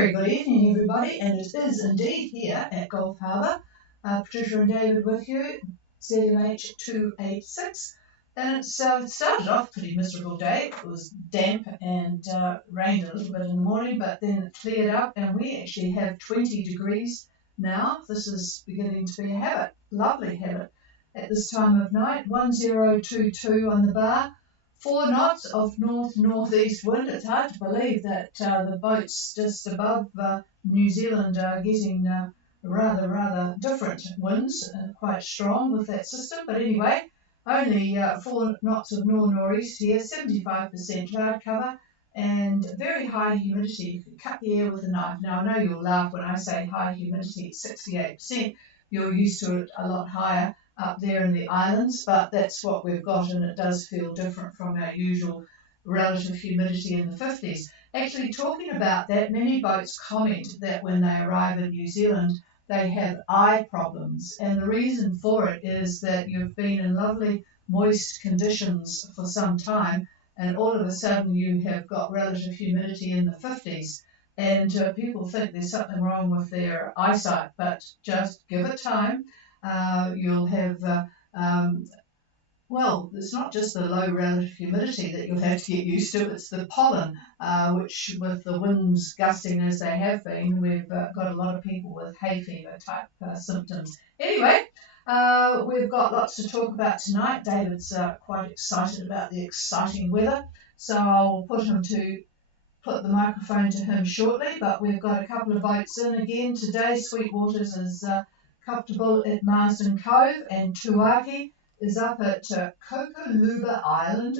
very good evening, everybody, and it is indeed here at Gulf Harbour. Patricia and David with you, ZMH 286, and it started off a pretty miserable day. It was damp and rained a little bit in the morning, but then it cleared up, and we actually have 20 degrees now. This is beginning to be a habit, lovely habit at this time of night. 1022 on the bar. 4 knots of north-northeast wind. It's hard to believe that the boats just above New Zealand are getting rather different winds, quite strong with that system. But anyway, only 4 knots of north-northeast here, 75% cloud cover, and very high humidity. You can cut the air with a knife. Now, I know you'll laugh when I say high humidity, it's 68%. You're used to it a lot higher up there in the islands, but that's what we've got, and it does feel different from our usual relative humidity in the 50s. Actually, talking about that, many boats comment that when they arrive in New Zealand, they have eye problems, and the reason for it is that you've been in lovely moist conditions for some time, and all of a sudden you have got relative humidity in the 50s, and people think there's something wrong with their eyesight, but just give it time. You'll have, well, it's not just the low relative humidity that you'll have to get used to, it's the pollen, which with the winds gusting as they have been, we've got a lot of people with hay fever type symptoms. Anyway, we've got lots to talk about tonight. David's quite excited about the exciting weather, so I'll put the microphone to him shortly, but we've got a couple of boats in again today. Sweetwaters is comfortable at Marsden Cove, and Tuaki is up at Kokoluba Island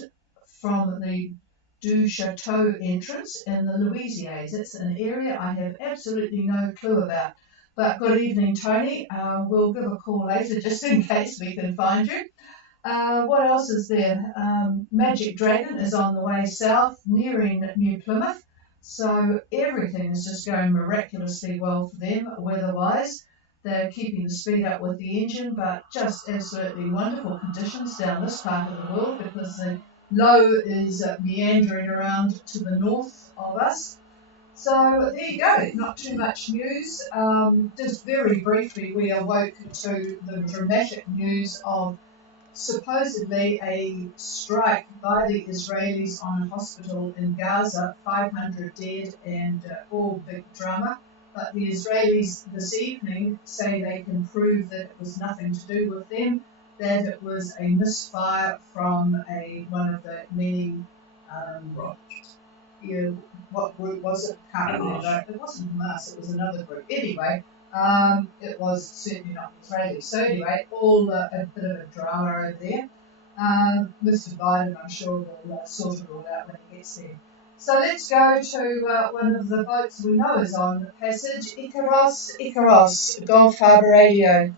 from the Du Chateau entrance in the Louisiades. It's an area I have absolutely no clue about. But good evening, Tony. We'll give a call later just in case we can find you. What else is there? Magic Dragon is on the way south, nearing New Plymouth. So everything is just going miraculously well for them weather-wise. They're keeping the speed up with the engine, but just absolutely wonderful conditions down this part of the world because the low is meandering around to the north of us. So there you go, not too much news. Just very briefly, we awoke to the dramatic news of supposedly a strike by the Israelis on a hospital in Gaza, 500 dead and all big drama. But the Israelis this evening say they can prove that it was nothing to do with them, that it was a misfire from one of the many, what group was it? Can't remember. It wasn't Hamas, it was another group. Anyway, it was certainly not Israeli. So anyway, all a bit of a drama over there. Mr. Biden, I'm sure, will sort it all out when he gets there. So let's go to one of the boats we know is on the passage, Icaros, Gulf Harbour Radio.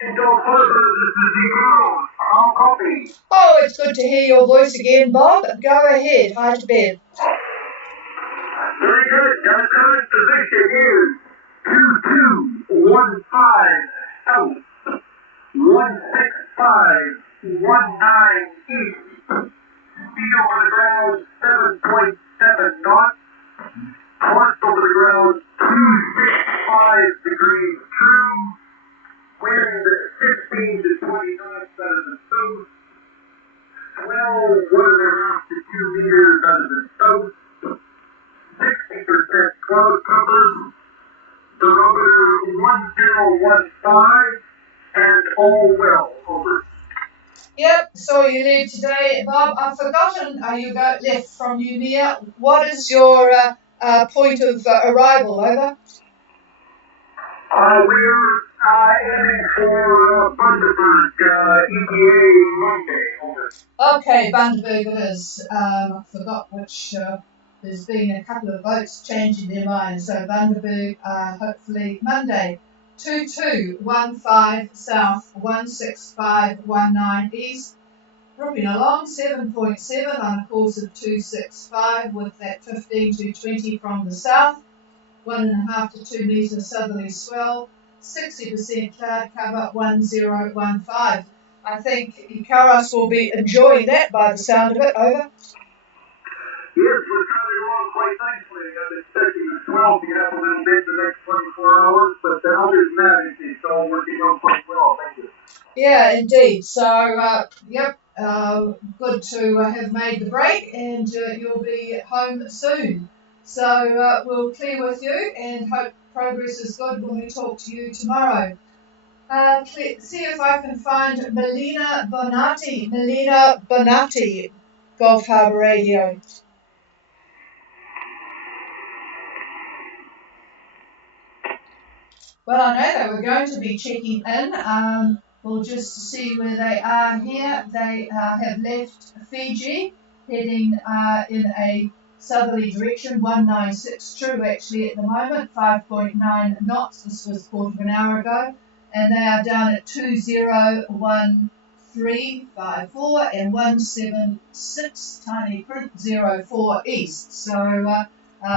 Gulf Harbour, this is Icaros. I'll copy. Oh, it's good to hear your voice again, Bob. Go ahead, hide to bed. Very good. Our current position is 2215 south, 16519 east. Speed over the ground 7.7 knots. Course over the ground 265 degrees true. Wind 16 to 20 knots out of the south. Swell 1.5 to 2 meters out of the south. 60% cloud cover. Barometer 1015 and all well over. Yep, saw you leave today, Bob. I've forgotten you got left from Umea. What is your point of arrival, over? We're aiming for Bundaberg, ETA Monday, over. Okay, Bundaberg it is. I forgot which, there's been a couple of boats changing their minds, so Bundaberg, hopefully Monday. 2215 south, 16519 east, dropping along 7.7 on a course of 265 with that 15 to 20 from the south, 1.5 to 2 metre southerly swell, 60% cloud cover, 1015. I think Icaros will be enjoying that by the sound of it, over. Yes, we're traveling along quite quite nicely. I'm expecting the swell to get up a little bit in the next 24 hours, but other than that, it's all working out quite well. Thank you. Yeah, indeed. So, yep, good to have made the break, and you'll be home soon. So we'll clear with you and hope progress is good when we talk to you tomorrow. See if I can find Melina Bonatti. Melina Bonatti, Gulf Harbour Radio. Well, I know they were going to be checking in. We'll just see where they are here. They have left Fiji, heading in a southerly direction, 196 true actually at the moment, 5.9 knots. This was a quarter of an hour ago. And they are down at 201354 and 176 tiny print 04 east. So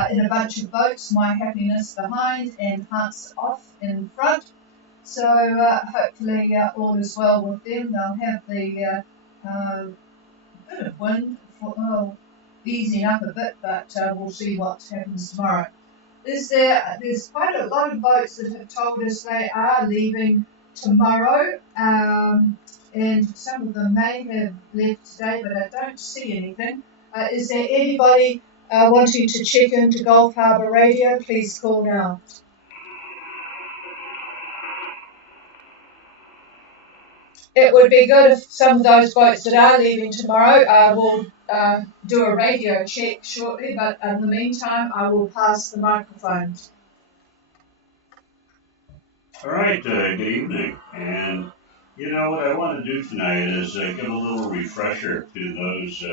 in a bunch of boats, My Happiness behind and Hearts Off in front. So hopefully all is well with them. They'll have the bit of wind, easing up a bit, but we'll see what happens tomorrow. There's quite a lot of boats that have told us they are leaving tomorrow, and some of them may have left today, but I don't see anything. Is there anybody wanting to check into Gulf Harbour Radio? Please call now. It would be good if some of those boats that are leaving tomorrow will do a radio check shortly, but in the meantime, I will pass the microphone. All right, good evening. And you know what I want to do tonight is give a little refresher to those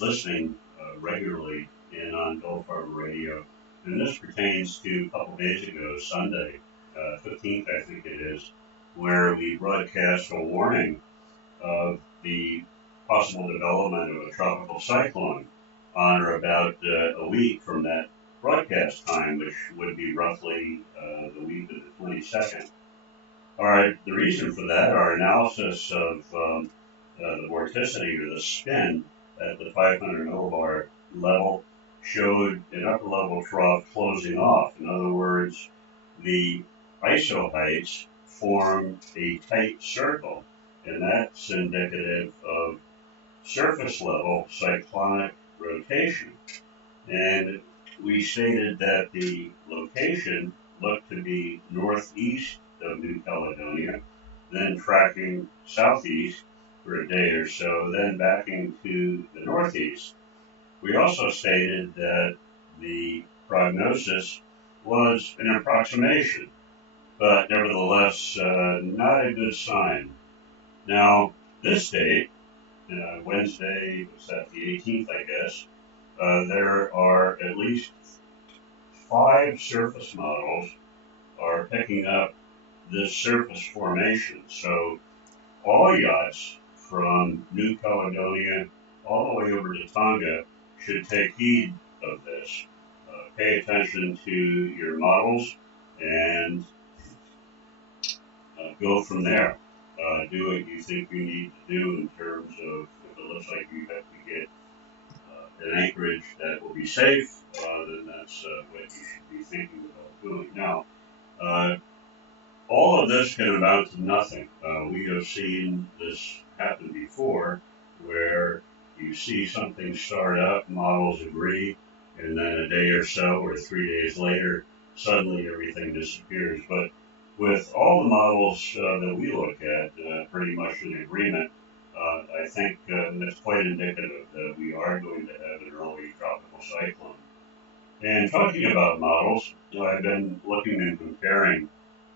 listening regularly in on Gulf Harbor Radio. And this pertains to a couple days ago, Sunday, 15th, I think it is, where we broadcast a warning of the possible development of a tropical cyclone on or about a week from that broadcast time, which would be roughly the week of the 22nd. All right, the reason for that, our analysis of the vorticity or the spin at the 500 millibar level showed an upper level trough closing off. In other words, the ISO heights form a tight circle, and that's indicative of surface level cyclonic rotation. And we stated that the location looked to be northeast of New Caledonia, then tracking southeast for a day or so, then backing to the northeast. We also stated that the prognosis was an approximation, but nevertheless not a good sign. Now, this date, Wednesday, was that the 18th, I guess, there are at least 5 surface models are picking up this surface formation. So all yachts from New Caledonia all the way over to Tonga should take heed of this. Pay attention to your models and go from there. Do what you think you need to do in terms of if it looks like you have to get an anchorage that will be safe, then that's what you should be thinking about doing. Now, all of this can amount to nothing. We have seen this happen before where you see something start up, models agree, and then a day or so or 3 days later, suddenly everything disappears. But with all the models that we look at pretty much in agreement, I think that's quite indicative that we are going to have an early tropical cyclone. And talking about models, I've been looking and comparing,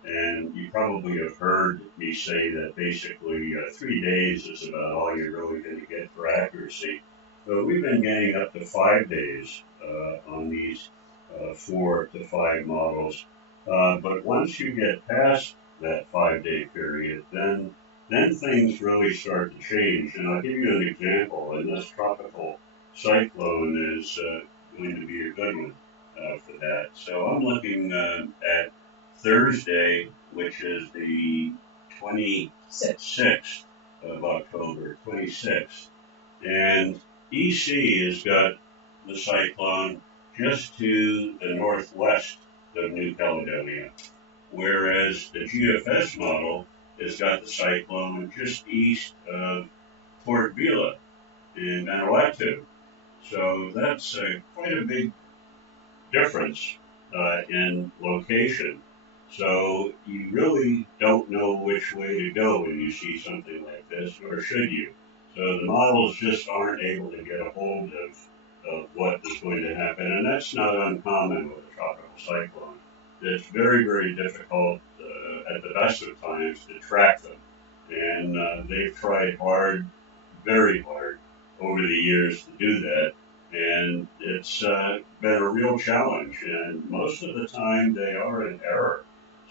and you probably have heard me say that basically 3 days is about all you're really going to get for accuracy. But we've been getting up to 5 days on these 4 to 5 models. But once you get past that 5-day period, then things really start to change. And I'll give you an example. And this tropical cyclone is going to be a good one for that. So I'm looking at Thursday, which is the 26th of October, 26th. And EC has got the cyclone just to the northwest of New Caledonia, whereas the GFS model has got the cyclone just east of Port Vila in Vanuatu. So that's quite a big difference in location. So you really don't know which way to go when you see something like this, or should you? So the models just aren't able to get a hold of what is going to happen, and that's not uncommon with a tropical cyclone. It's very, very difficult at the best of times to track them, and they've tried hard, very hard, over the years to do that, and it's been a real challenge. And most of the time, they are in error.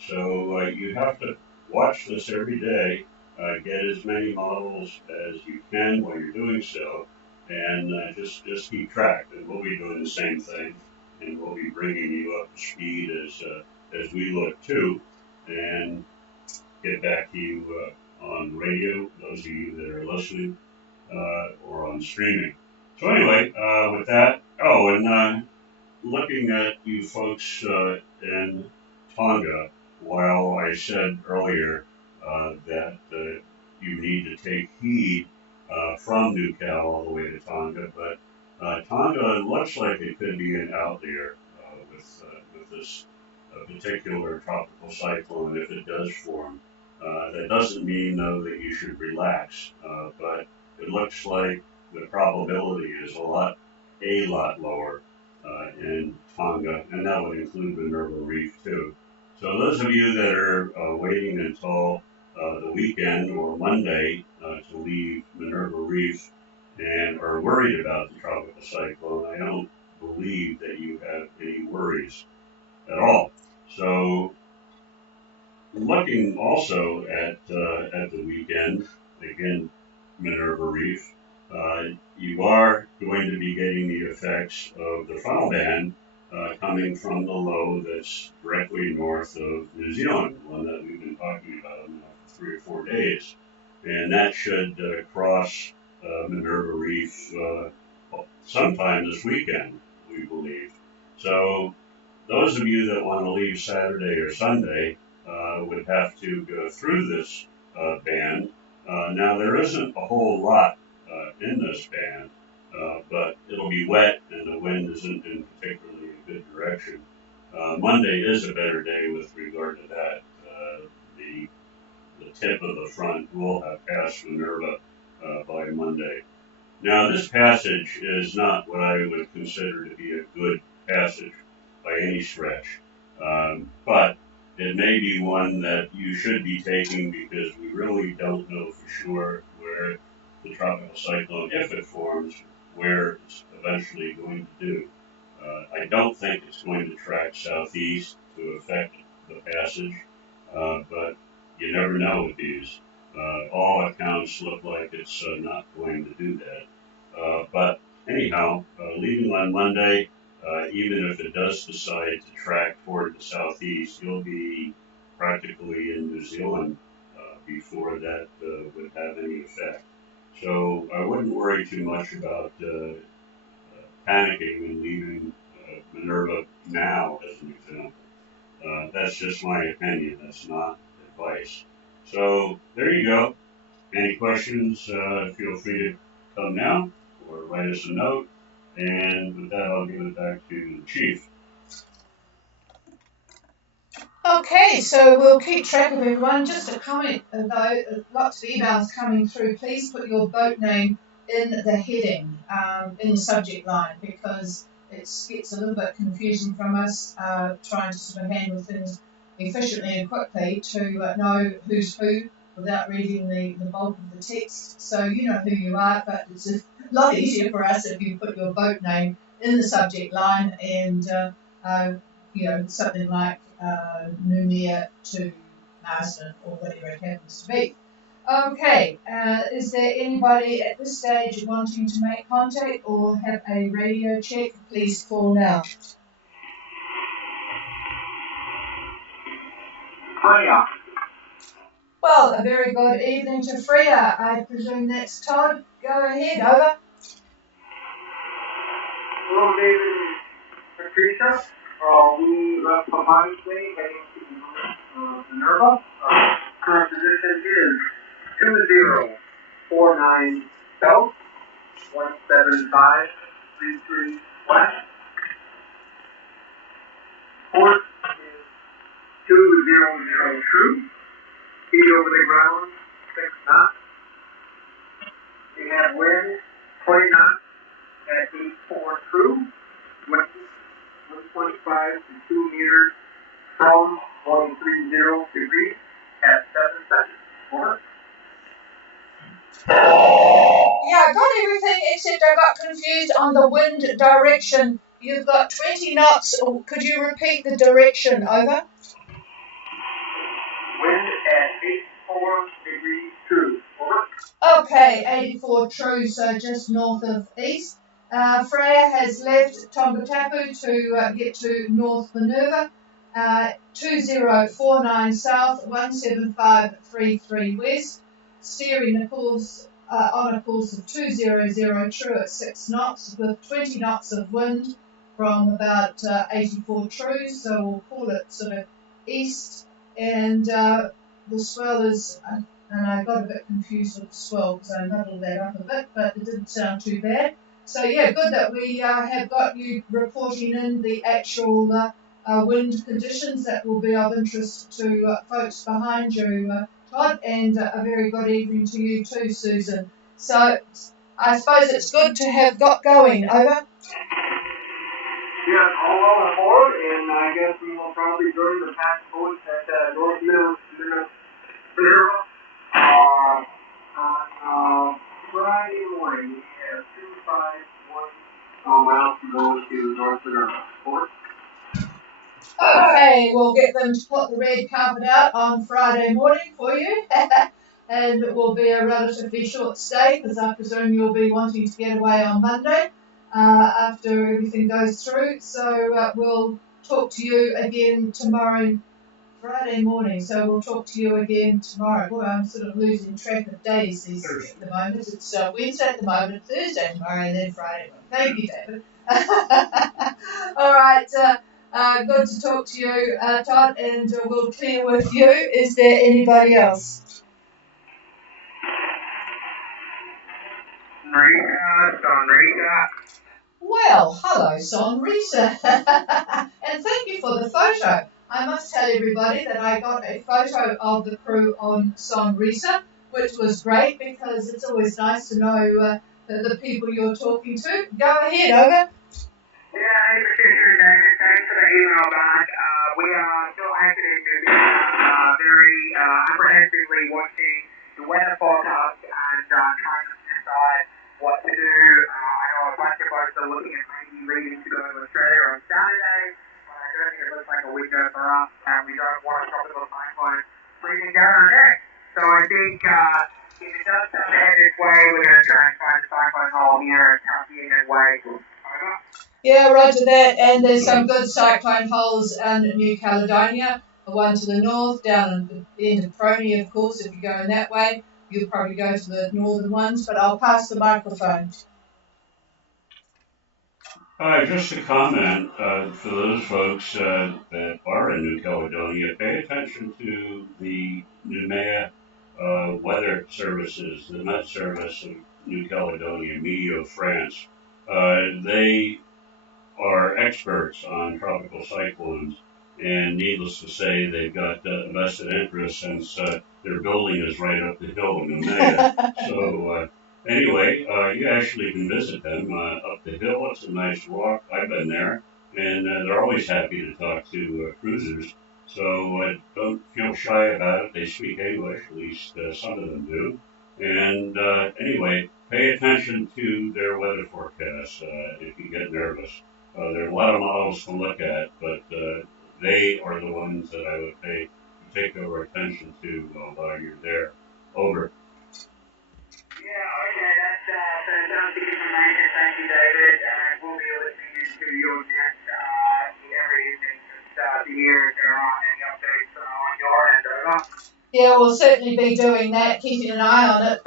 So you have to watch this every day, get as many models as you can while you're doing so, and just keep track. And we'll be doing the same thing, and we'll be bringing you up to speed as we look too, and get back to you on radio. Those of you that are listening or on streaming. So anyway, with that, oh, and looking at you folks in Tonga, while I said earlier that you need to take heed from New Cal all the way to Tonga, but Tonga looks like it could be an outlier with this particular tropical cyclone if it does form. That doesn't mean, though, that you should relax, but it looks like the probability is a lot lower in Tonga, and that would include Minerva Reef too. So those of you that are waiting until the weekend or Monday to leave Minerva Reef and are worried about the tropical cyclone, I don't believe that you have any worries at all. So looking also at the weekend, again, Minerva Reef, you are going to be getting the effects of the funnel band coming from the low that's directly north of New Zealand, one that we've been talking about for 3 or 4 days. And that should cross Minerva Reef sometime this weekend, we believe. So those of you that want to leave Saturday or Sunday would have to go through this band. Now, there isn't a whole lot in this band, but it'll be wet and the wind isn't in particularly a good direction. Monday is a better day with regard to that. The tip of the front will have passed Minerva by Monday. Now, this passage is not what I would consider to be a good passage by any stretch, but it may be one that you should be taking because we really don't know for sure where the tropical cyclone, if it forms, where it's eventually going to do. I don't think it's going to track southeast to affect the passage, but you never know with these. All accounts look like it's not going to do that. But anyhow, leaving on Monday, even if it does decide to track toward the southeast, you'll be practically in New Zealand before that would have any effect. So I wouldn't worry too much about panicking and leaving Minerva now, as an example. That's just my opinion. That's not advice. So there you go. Any questions, feel free to come now or write us a note. And with that, I'll give it back to the chief. Okay, so we'll keep track of everyone. Just a comment though, lots of emails coming through. Please put your boat name in the heading, in the subject line, because it gets a little bit confusing from us trying to sort of handle things efficiently and quickly to know who's who without reading the bulk of the text. So you know who you are, but it's a lot easier for us if you put your boat name in the subject line and something like Numia to Marsden or whatever it happens to be. Okay, is there anybody at this stage wanting to make contact or have a radio check? Please call now. Freya. Well, a very good evening to Freya. I presume that's Todd. Go ahead, over. Hello, David. Patricia, we left behind today heading to Minerva. Our current position is 2049 south, 17533 west. Course is 200 true. Speed over the ground, 6 knots. We have wind, 20 knots at 84 true. 125 to 2 meters from 130 degrees at 7 seconds. Over. Yeah, I got everything except I got confused on the wind direction. You've got 20 knots. Could you repeat the direction? Over. Wind at 84 degrees true. Over. Okay, 84 true, so just north of east. Freya has left Tongatapu to get to North Minerva. 2049 south, 17533 west. Steering a course on a course of 200 true at 6 knots with 20 knots of wind from about 84 true, so we'll call it sort of east. And the swell is, and I got a bit confused with the swell because I muddled that up a bit, but it didn't sound too bad. So yeah, good that we have got you reporting in the actual wind conditions that will be of interest to folks behind you, Todd, and a very good evening to you too, Susan. So I suppose it's good to have got going. Over. Yes, all on board, and I guess we will probably join the pack boats at North Minerva on Friday morning. We have 251 miles to go to North Minerva. Over. Okay, we'll get them to put the red carpet out on Friday morning for you. And it will be a relatively short stay because I presume you'll be wanting to get away on Monday after everything goes through. So we'll talk to you again tomorrow, Friday morning. So we'll talk to you again tomorrow. Boy, I'm sort of losing track of days at the moment. It's Wednesday at the moment, Thursday tomorrow, and then Friday morning. Thank you, David. All right. Good to talk to you, Todd, and we'll clear with you. Is there anybody else? Sonrisa. Well, hello, Sonrisa. And thank you for the photo. I must tell everybody that I got a photo of the crew on Sonrisa, which was great because it's always nice to know the people you're talking to. Go ahead, over. Yeah, hey, Patricia, David, thanks for the email back. We are still actively very apprehensively watching the weather forecast and trying to decide what to do. I know a bunch of us are looking at maybe leaving to go to Australia on Saturday, but I don't think it looks like a window for us, and we don't want a tropical cyclone freezing down our neck. So I think if it does come to head this way, we're going to try and find a cyclone hole here and Tucky and way. Over. Yeah, roger that. And there's some good cyclone holes in New Caledonia. The one to the north, down at the end of Prony, of course. If you're going that way, you'll probably go to the northern ones. But I'll pass the microphone. Just a comment for those folks that are in New Caledonia, pay attention to the NUMEA weather services, the Met Service of New Caledonia, Meteo France. They are experts on tropical cyclones, and needless to say, they've got a vested interest since their building is right up the hill in Umea. So anyway, you actually can visit them up the hill. It's a nice walk. I've been there, and they're always happy to talk to cruisers. So don't feel shy about it. They speak English, at least some of them do. And anyway, pay attention to their weather forecasts if you get nervous. There are a lot of models to look at, but they are the ones that I would pay particular attention to while you're there. Over. Yeah, okay, that's fantastic information. Thank you, David. And we'll be listening to your next every evening to hear if there are any updates on your end. Over. Yeah, we'll certainly be doing that, keeping an eye on it,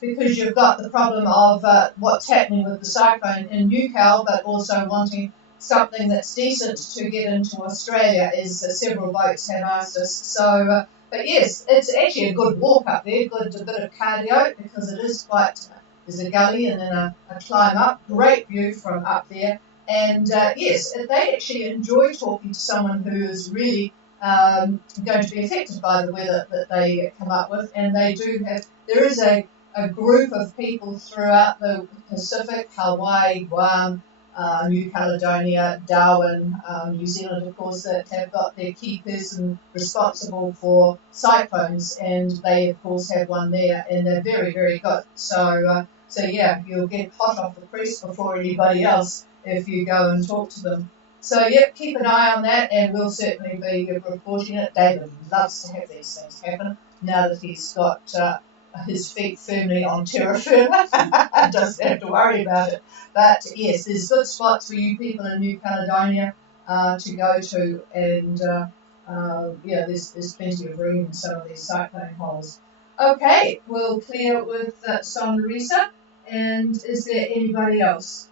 because you've got the problem of what's happening with the cyclone in New Cal, but also wanting something that's decent to get into Australia, as several boats have asked us. So, but yes, it's actually a good walk up there, a bit of cardio, because it is quite, there's a gully and then a climb up, great view from up there. And yes, they actually enjoy talking to someone who is really going to be affected by the weather that they come up with. And they do have, there is a group of people throughout the Pacific, Hawaii, Guam, New Caledonia, Darwin, New Zealand, of course, that have got their key person responsible for cyclones, and they, of course, have one there, and they're very, very good. So yeah, you'll get hot off the press before anybody else if you go and talk to them. So, yep, keep an eye on that, and we'll certainly be reporting it. David loves to have these things happen now that he's got his feet firmly on terra firma. Doesn't have to worry about it. But yes, there's good spots for you people in New Caledonia to go to, and yeah, there's plenty of room in some of these cyclone holes. Okay, we'll clear with Sonrisa, and is there anybody else?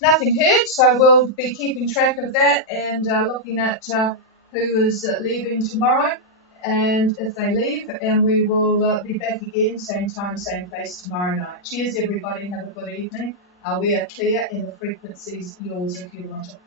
Nothing heard, so we'll be keeping track of that and looking at who is leaving tomorrow and if they leave, and we will be back again, same time, same place tomorrow night. Cheers everybody, have a good evening. We are clear in the frequencies, yours if you want it.